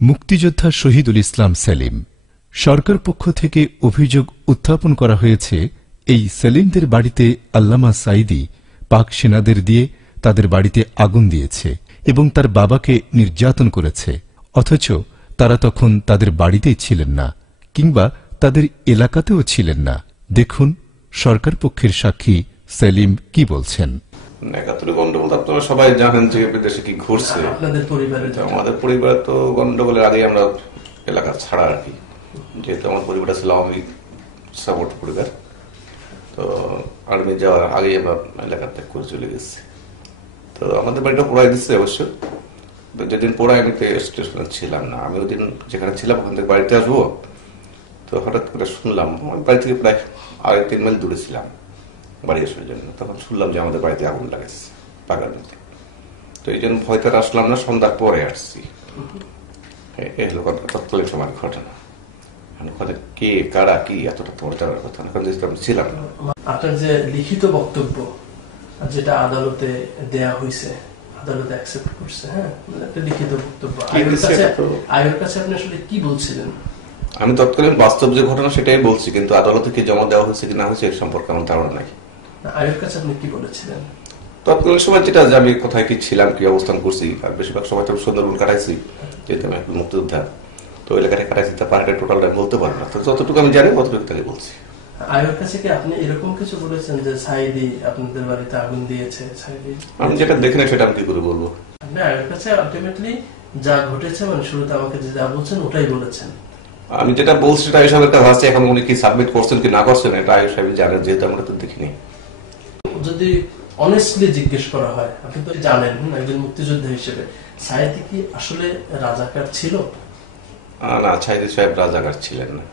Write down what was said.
মুক্তিযোদ্ধা শহীদুল ইসলাম সেলিম। সরকার পক্ষ থেকে অভিযোগ উত্থাপন করা হয়েছে, এই সেলিমদের বাড়িতে আল্লামা সাঈদী পাক সেনাদের দিয়ে তাদের বাড়িতে আগুন দিয়েছে এবং তার বাবাকে নির্যাতন করেছে, অথচ তারা তখন তাদের বাড়িতেই ছিলেন না কিংবা তাদের এলাকাতেও ছিলেন না। দেখুন সরকার পক্ষের সাক্ষী সেলিম কি বলছেন। একাত্তরে গন্ডগোল আপনারা সবাই জানেন যে বিদেশে কি ঘুরছে। আমাদের পরিবার তো গন্ডগোলের আগে আমরা এলাকা ছাড়া আর কি, যেহেতু আমার পরিবারটা ছিল আওয়ামী সাপোর্ট পরিবার, তো আর্মি যাওয়ার আগেই আমরা এলাকা ত্যাগ করে চলে গেছি। তো আমাদের বাড়িটা পোড়াই দিচ্ছে অবশ্য, যেদিন পোড়াই আমি স্টেশনে ছিলাম না। আমি ওই দিন যেখানে ছিলাম ওখান থেকে বাড়িতে আসবো, তো হঠাৎ করে শুনলাম, বাড়ি থেকে প্রায় 2.5 মাইল দূরে ছিলাম বাড়ি আসার জন্য, তখন শুনলাম যে আমাদের বাড়িতে আগুন লাগাচ্ছে পাকার মধ্যে। তো এই জন্য ভয়তে আসলাম না, সন্ধ্যার পরে আসছি। এই হলো তৎকালীন সময়ের ঘটনা। কে কারা কি এতটা তোমার জানার কথা আমি ছিলাম না। আপনার যে লিখিত বক্তব্য যেটা আদালতে দেয়া হয়েছে, আদালতে অ্যাকসেপ্ট করছে, হ্যাঁ, একটা লিখিত বক্তব্য, আয়ের কাছে আপনি আসলে কি বলছিলেন? আমি তৎকালীন বাস্তব যে ঘটনা সেটাই বলছি, কিন্তু আদালতে কি জমা দেওয়া হয়েছে কি না হয়েছে এর সম্পর্কে আমার ধারণা নাই। আয়ের কাছে আপনি কি বলেছিলেন? তৎকালীন সময় যেটা যে আমি কোথায় কি ছিলাম, কি অবস্থান করছি, আর বেশিরভাগ সময় তো সুন্দরবন কাটাইছি, যেহেতু আমি একটা মুক্তিযোদ্ধা, তো এলাকাটা কাটাইছি, তার পাহাড়ের টোটালটা বলতে পারবো না। তো যতটুকু আমি জানি ততটুকু তাকে বলছি। আয়ের কাছে কি আপনি এরকম কিছু বলেছেন যে সাঈদী আপনাদের বাড়িতে আগুন দিয়েছে? সাঈদী আমি যেটা দেখি না সেটা আমি কি করে বলবো? আপনি আয়ের কাছে আলটিমেটলি যা ঘটেছে, মানে শুরুতে আমাকে যা বলছেন ওটাই বলেছেন। আমি যেটা বলছি সেটা আয়ের সাহেবের কাছে আছে, এখন উনি কি সাবমিট করছেন কি না করছেন এটা আয়ের সাহেব জানেন, যেহেতু আমরা তো দেখিনি। যদি অনেস্টলি জিজ্ঞেস করা হয়, আপনি তো জানেন একজন মুক্তিযোদ্ধা হিসেবে, সাঈদী কি আসলে রাজাকার ছিল? না, সাঈদী সাহেব রাজাকার ছিলেন না।